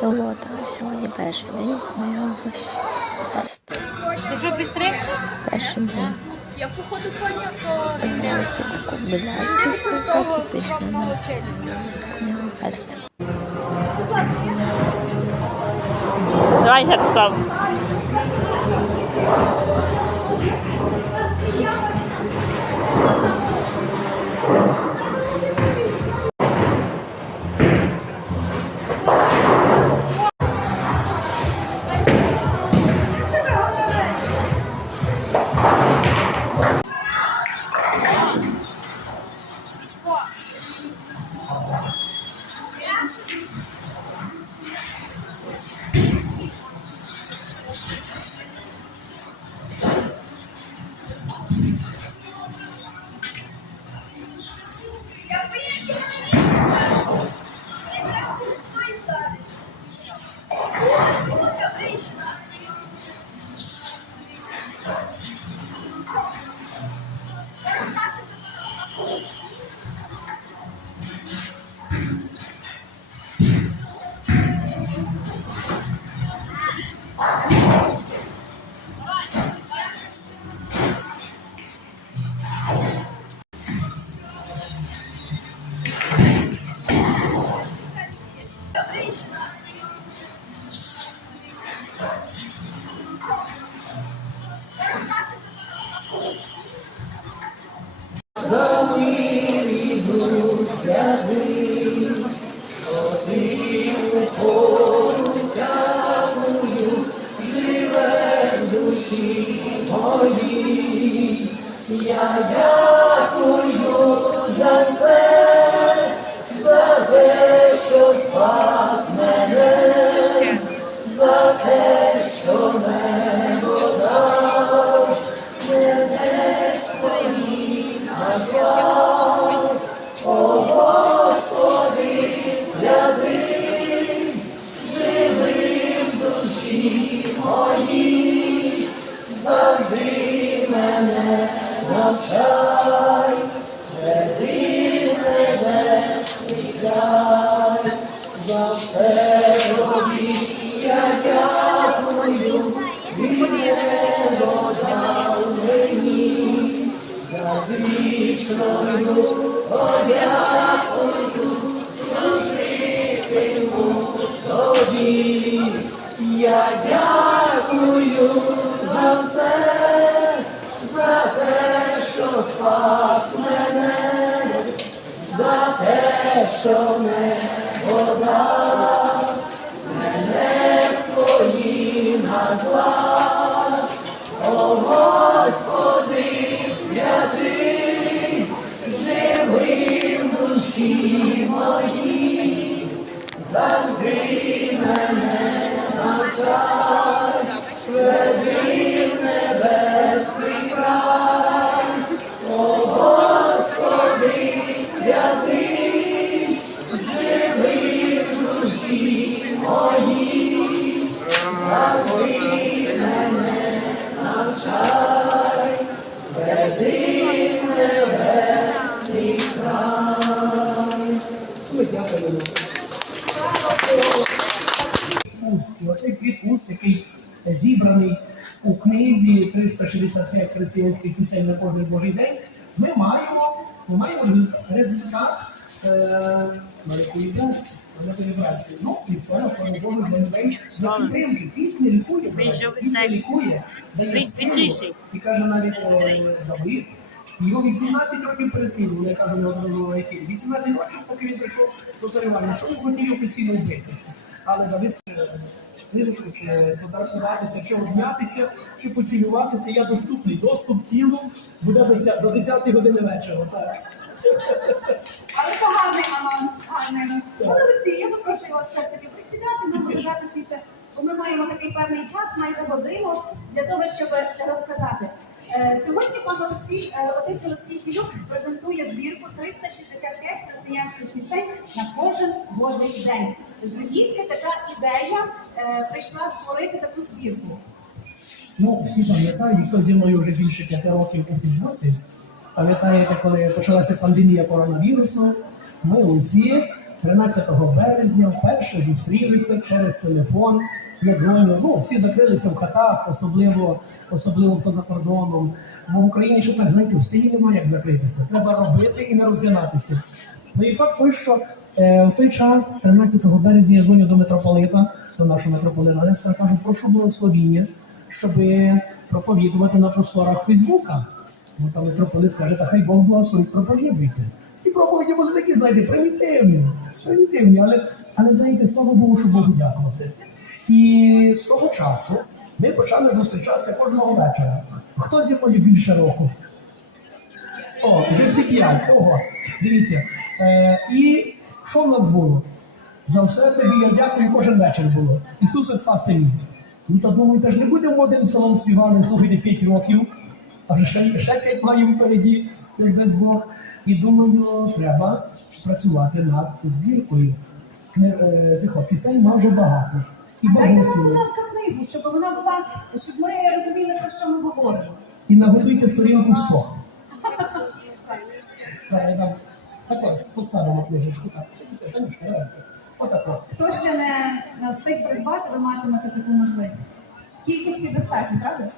Субота. Сьогодні перший день моєго фесту. Перший день. Я походу поняв, що моєго фест. Давай я сам. Я дякую за все, за те, що спас мене, за те, що не подав мене своїм назвав. О Господи, святий, живи в душі моїй, завжди мене навчай, веди святий, зібраний у книзі 365 християнських пісень на кожний Божий день, ми маємо, ми маємо результат, е, маніпуляції. маніпуляції. Ну і все, слава Богу, для людей для підтримки. Пісня лікує, пісня лікує, дає силу. І каже навіть е, Давид, його 18 років переслідували, я кажу неодноразово в ефірі. 18 років, поки він прийшов до царювання, сам хотів його постійно вбити. Але Давид е, книжечку, чи сфотографуватися, чи обнятися, чи поцілюватися, я доступний. Доступ тілу буде до ся- до 10 години вечора. Так. Але це гарний анонс, гарний анонс. Пане Олексій, я запрошую вас все ж таки присідати, нам буде затишніше, бо ми маємо такий певний час, майже годину, для того, щоб розказати. Е, Сьогодні пан Олексій, е, отець Олексій Філюк презентує збірку 365 християнських пісень на кожен Божий день. Звідки така ідея е, прийшла створити таку збірку? Ну, всі пам'ятають, хто зі мною вже більше п'яти років у Фейсбуці. Пам'ятаєте, коли почалася пандемія коронавірусу, ми усі 13 березня вперше зустрілися через телефон. Я дзвоню, ну всі закрилися в хатах, особливо, особливо хто за кордоном. Бо в Україні ще так знаєте, в селі немає як закритися. Треба робити і не розглянатися. Ну і факт той, що е, в той час, 13 березня, я дзвоню до митрополита, до нашого митрополита Нестора, кажу, прошу благословіння, щоб проповідувати на просторах Фейсбука. Ну там митрополит каже, та хай Бог благословить, проповідуйте. Ті проповіді були такі, знаєте, примітивні, примітивні, але, але знаєте, слава Богу, що Богу дякувати. І з того часу ми почали зустрічатися кожного вечора. Хто зі мною більше року? О, вже всі п'ять. Ого. Дивіться. Е, і що в нас було? За все тобі я дякую, кожен вечір було. Ісусе спаси. Ну то думаю, ж не будемо один псалом співати, слухайте 5 років, а вже ще, ще 5 маємо впереді, як дасть Бог. І думаю, треба працювати над збіркою. Е, Цих пісень мав багато. І Дайте нам, будь ласка, книгу, щоб вона була, щоб ми розуміли, про що ми говоримо. І наготуйте сторінку 100. Так, я дам. Також поставимо книжечку. Так, все, все, Танюшка, давайте. Хто ще не встиг придбати, ви матимете таку можливість. Кількості достатньо, правда?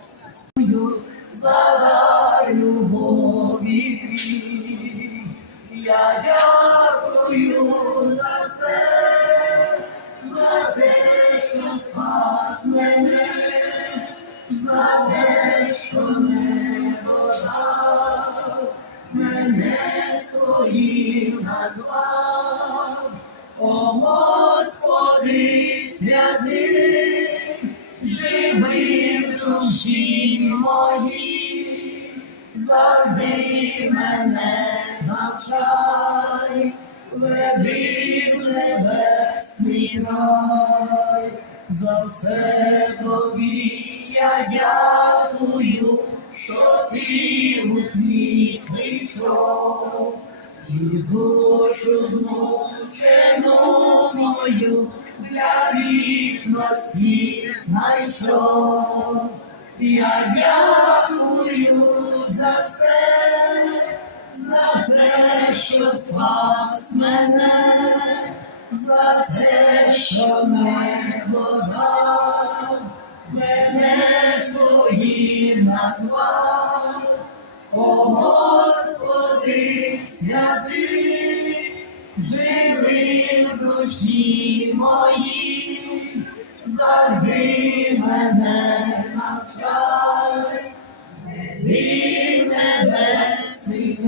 за любові твій. Я дякую за все, за те, що спас мене, за те, що не додав, мене своїм назвав. О Господи, святий, живи в душі моїй, завжди мене навчай, веди в небесний рай, за все тобі я дякую, що ти у світ прийшов. І душу змучену мою для вічності знайшов. Я дякую за все, за те, що спас мене, за те, що небо дав, мене своїм назвав. О Господи, святий, живи в душі моїй, завжди мене навчай, веди в небесний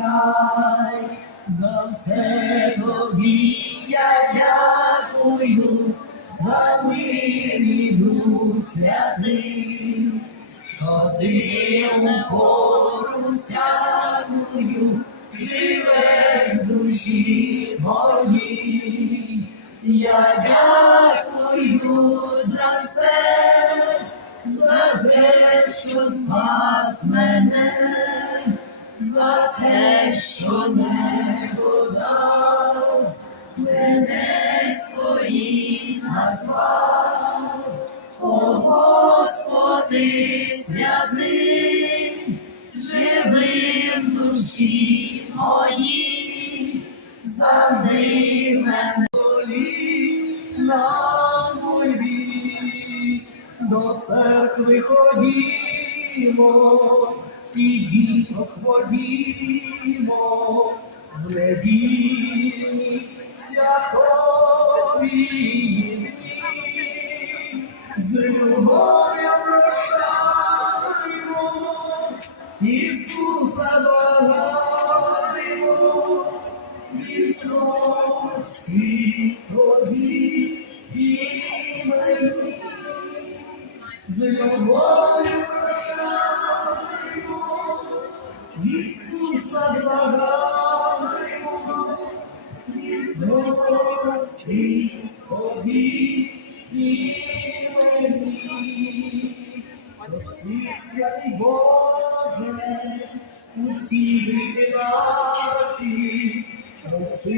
за все тобі за мир і дух святий що ти у пору моїй. Я дякую за все, за те, що спас мене, за те, що не дав, мене своїм назвав. О Господи, ходімо, і діток водімо, в недільні святий Боже, усі гріхи наші, прости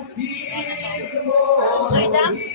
усі хворі.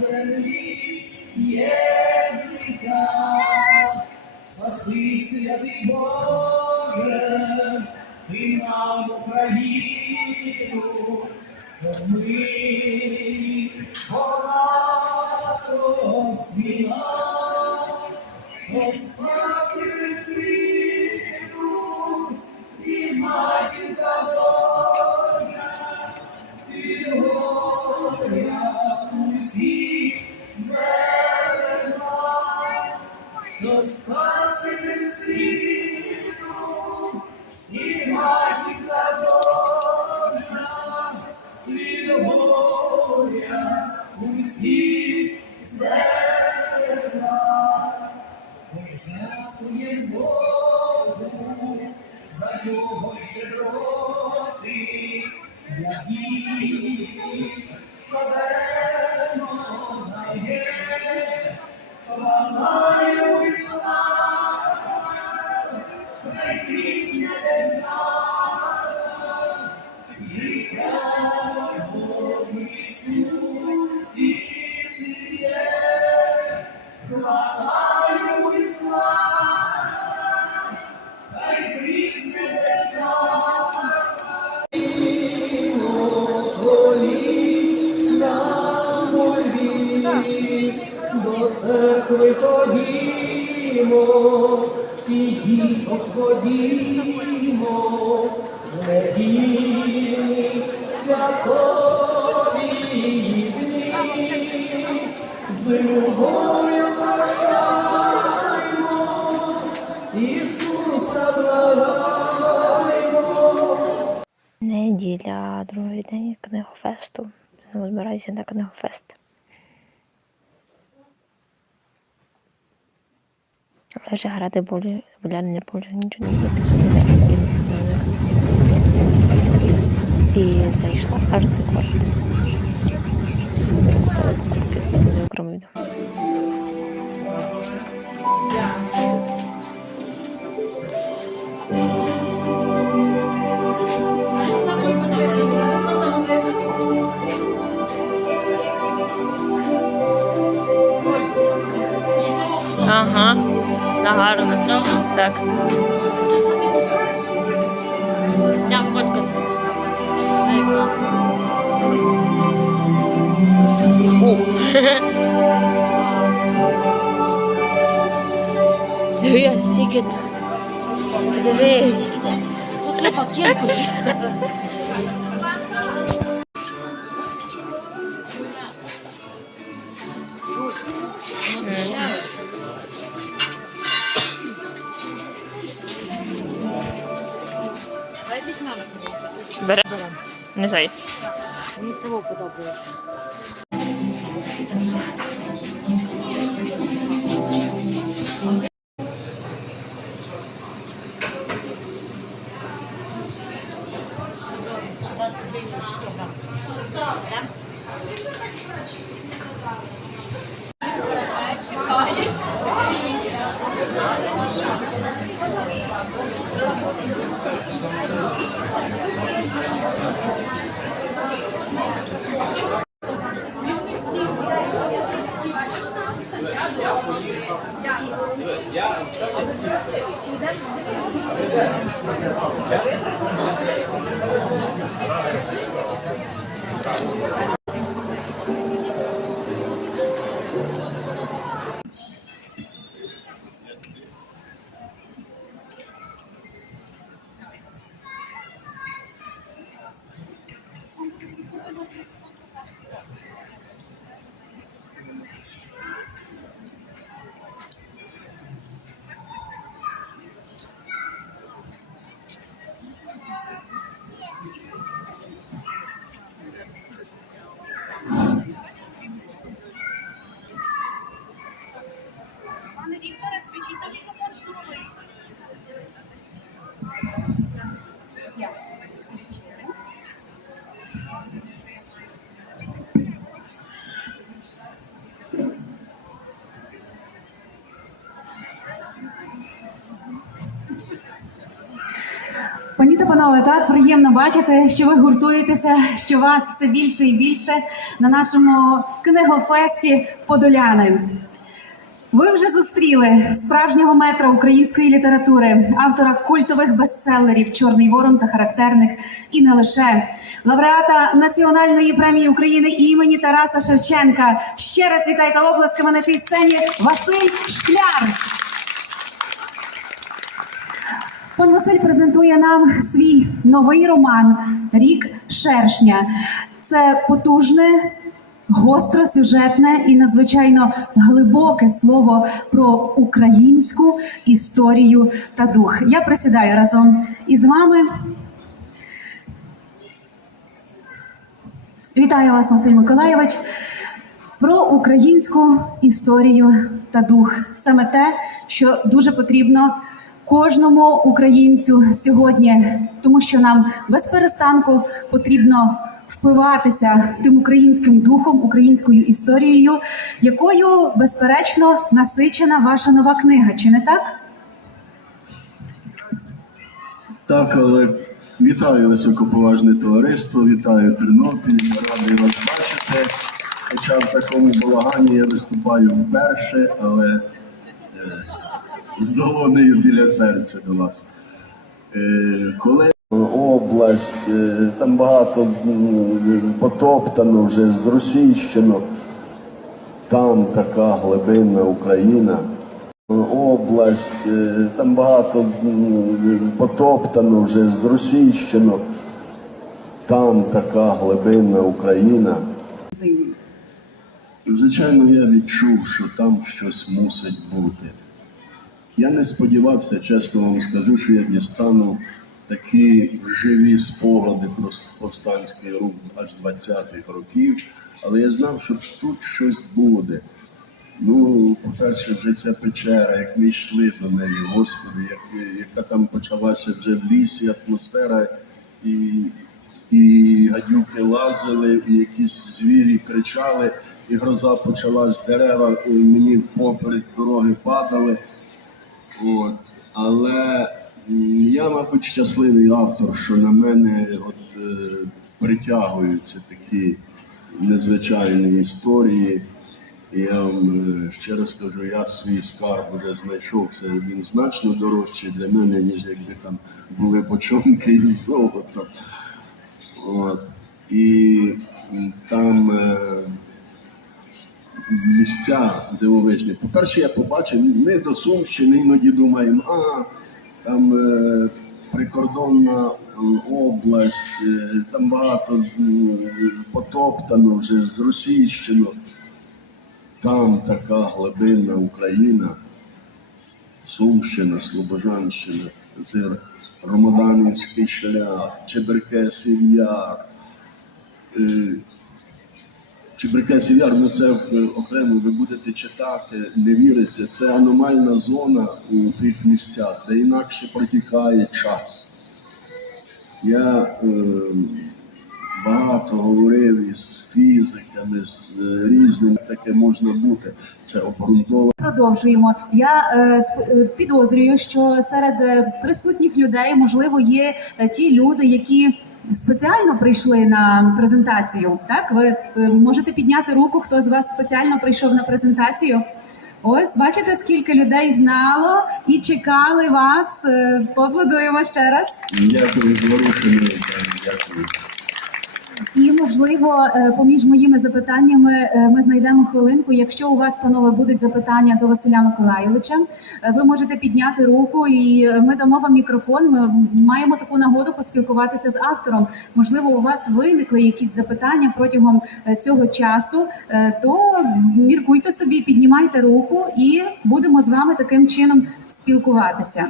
Землі є життя. Спаси, святий Боже, ти нам Україну, щоб ми церкви ходімо, і діток ходімо, неділі святкові дні, з любов'ю прощаємо, Ісуса благаємо. Неділя, другий день книгофесту. Збираюся на книгофест. Вже грати болі, боляни не болі, нічого не буде. І зайшла арт-рекорд. Окремо відео. Да, гарно. Так. Я фотку. Диви, я стільки. Диви. Тут треба кільку. なさい。Панове, так приємно бачити, що ви гуртуєтеся, що вас все більше і більше на нашому книгофесті Подоляни. Ви вже зустріли справжнього метра української літератури, автора культових бестселерів Чорний ворон та характерник і не лише лауреата Національної премії України імені Тараса Шевченка. Ще раз вітайте обласками на цій сцені Василь Шкляр. Пан Василь презентує нам свій новий роман Рік шершня. Це потужне, гостросюжетне і надзвичайно глибоке слово про українську історію та дух. Я присідаю разом із вами. Вітаю вас, Василь Миколайович. Про українську історію та дух саме те, що дуже потрібно кожному українцю сьогодні, тому що нам без перестанку потрібно впиватися тим українським духом, українською історією, якою безперечно насичена ваша нова книга, чи не так? Так, але вітаю високоповажне товариство, вітаю Тернопіль, радий вас бачити. Хоча в такому балагані я виступаю вперше, але е, з долонею біля серця до вас. Е, коли область, е, там багато потоптано вже, зросійщено, там така глибинна Україна область, е, там багато потоптано вже, зросійщено. Там така глибинна Україна. Звичайно, я відчув, що там щось мусить бути. Я не сподівався, чесно вам скажу, що я дістану такі живі спогади про повстанський рух аж 20-х років, але я знав, що тут щось буде. Ну, по-перше, вже ця печера, як ми йшли до неї, Господи, як, яка там почалася вже в лісі атмосфера, і, і гадюки лазили, і якісь звірі кричали, і гроза почалась, дерева е, мені поперед дороги падали. От. Але я, мабуть, щасливий автор, що на мене от, е, притягуються такі незвичайні історії. І я вам е, ще раз кажу, я свій скарб вже знайшов. Це він значно дорожчий для мене, ніж якби там були почонки із золотом. От. І там е, місця дивовижні. По-перше, я побачив, ми до Сумщини іноді думаємо, а там е, прикордонна е, область, е, там багато м, потоптано вже, зросійщено. Там така глибинна Україна, Сумщина, Слобожанщина, це Ромоданівський шлях, Чеберкесів Яр. Е, Чеберкесів Яр, ну це е, окремо ви будете читати, не віриться. Це аномальна зона у тих місцях, де інакше протікає час. Я е, багато говорив із фізиками, з е, різними таке можна бути. Це обґрунтовано. Продовжуємо. Я е, е, підозрюю, що серед е, присутніх людей можливо є ті люди, які спеціально прийшли на презентацію. Так, ви е, можете підняти руку, хто з вас спеціально прийшов на презентацію. Ось бачите, скільки людей знало і чекали вас. Е, Поаплодуємо ще раз. Дякую, зворушені. Дякую. Можливо, е, поміж моїми запитаннями е, ми знайдемо хвилинку. Якщо у вас, панове, будуть запитання до Василя Миколайовича, е, ви можете підняти руку, і ми дамо вам мікрофон. Ми маємо таку нагоду поспілкуватися з автором. Можливо, у вас виникли якісь запитання протягом цього часу. То міркуйте собі, піднімайте руку, і будемо з вами таким чином спілкуватися.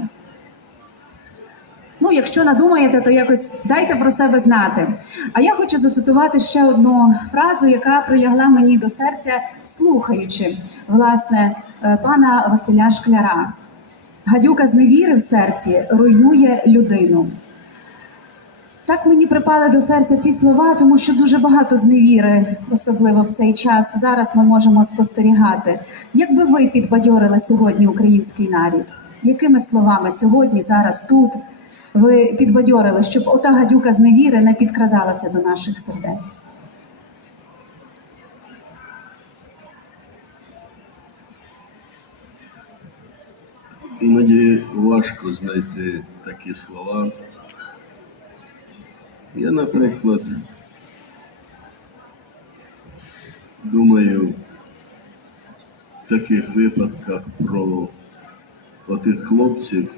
Ну, якщо надумаєте, то якось дайте про себе знати. А я хочу зацитувати ще одну фразу, яка прилягла мені до серця, слухаючи власне е, пана Василя Шкляра. Гадюка з невіри в серці руйнує людину. Так мені припали до серця ці слова, тому що дуже багато зневіри, особливо в цей час, зараз ми можемо спостерігати. Як би ви підбадьорили сьогодні український нарід? Якими словами сьогодні, зараз тут ви підбадьорили, щоб ота гадюка з невіри не підкрадалася до наших сердець. Іноді важко знайти такі слова. Я, наприклад, думаю в таких випадках про отих хлопців,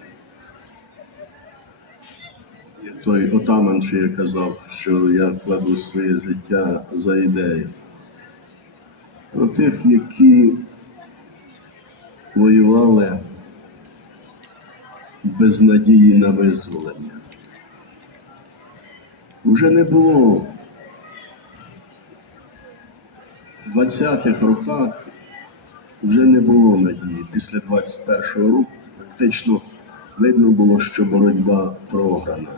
той отаман, що я казав, що я кладу своє життя за ідею. Про тих, які воювали без надії на визволення. Вже не було в 20-х роках вже не було надії. Після 21-го року практично видно було, що боротьба програна.